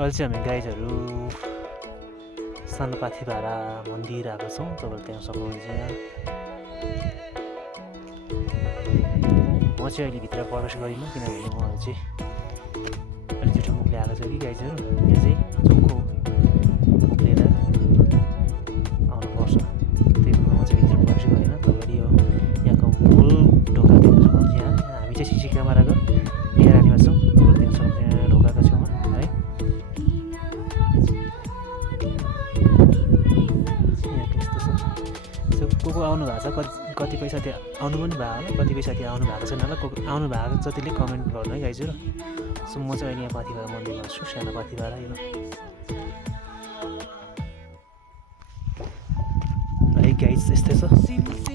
अहिले चाहिँ हामी गाइजहरू सानो पाथिभारा मन्दिर आएको छौँ। तपाईँले त्यहाँ सक्नुहुन्छ। म चाहिँ अहिले भित्र प्रवेश गरिनँ किनभने म चाहिँ अहिले जुठो मुखले आएको छु कि गाइजहरू। यहाँ चाहिँ चोखो मुख लिएर आउनुपर्छ। त्यही भएर म चाहिँ भित्र प्रवेश गरिनँ। तपाईँले यो यहाँको मूल ढोका देख्न सक्नुहुन्छ। यहाँ हामी चाहिँ सिसी क्यामेराको निगरानीमा छौँ। तपाईँले देख्न सक्नुहुन्छ यहाँ ढोकाको छेउमा है। को आउनु भएको छ, कतिपय साथी आउनु पनि भएको होला, कतिपय साथी आउनु भएको छैन होला। आउनु भएको जतिले कमेन्ट गर्नु है गाइजहरू। सो म चाहिँ अहिले यहाँ पाथिभारा मन्दिरमा छु। सानो पाथिभारा यो है गाइज, यस्तै छ।